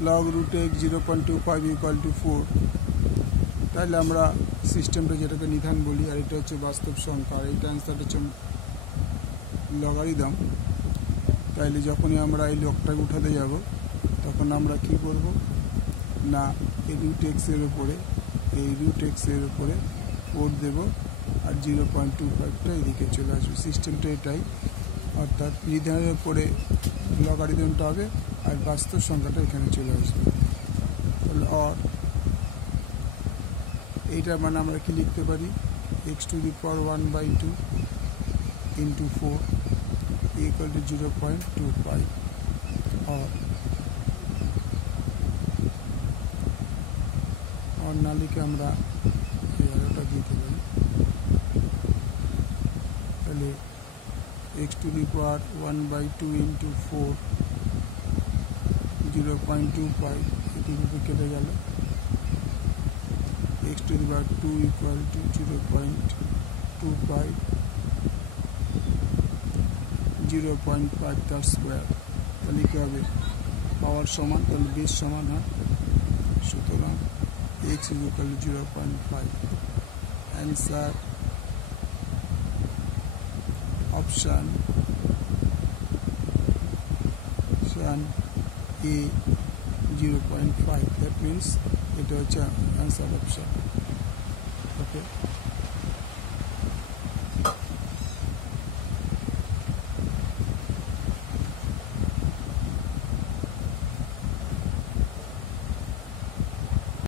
log root x 0.25 equal to 4 তাহলে আমরা সিস্টেমটা যেটাকে নিধান বলি আর এটা হচ্ছে বাস্তব সংখ্যা আর এইটা অ্যান্সারটা হচ্ছে লগারিদম তাইলে যখনই আমরা এই লগটাকে উঠাতে যাব তখন আমরা কি করব না এই রুট এক্স এর উপরে 4 দেব আর 0.25টা এদিকে চলে আসবে সিস্টেমটা এটাই অর্থাৎ নিধানের উপরে লগারিদমটা হবে আর বাস্তব সংখ্যাটা এখানে চলে আসবে তাহলে আর এইটা মানে আমরা কি লিখতে পারি x to the power 1/2 into 4 equal to 0.25 और না লিখে আমরা এটা দিতে পারি তাহলে x to the power 1/2 into 4 0.25 এদিকে কেটে গেল x to the power 2 equal to 0.25 0.5 তার স্কোয়ার তাহলে কি হবে পাওয়ার সমান তাহলে বেস সমান হয় সুতরাং x is equal to 0.5 answer option A 0.5 that means it was answer option okay